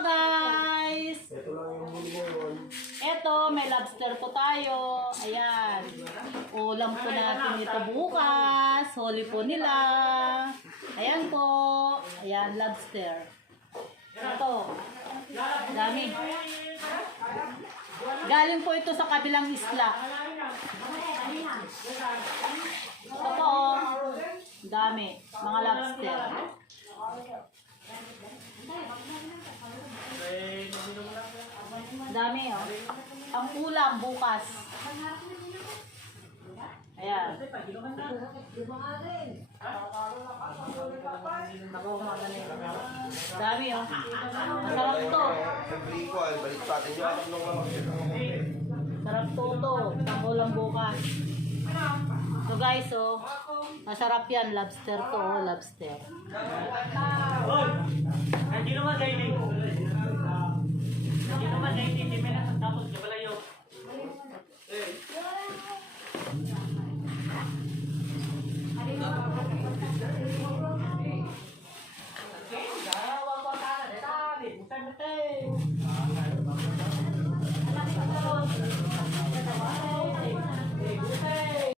guys! Ito lang yung huli ngayon. Ito, may lobster po tayo. Ayan. Ulam po natin ito bukas. Huli po nila. Ayan po. Ayan, lobster. Ito. Dami. Galing po ito sa kabilang isla. Ito po. Dami. Mga lobster. Dami oh. Ang ulam bukas. Ayan. Dami oh. Masarap to. Balik pa atin yung Sarap to to. Ang ulam bukas. So guys oh. Masarap yan. Lobster to oh. Lobster. Hindi naman gaining. Hindi naman gaining. Hindi naman tapos gabalayo.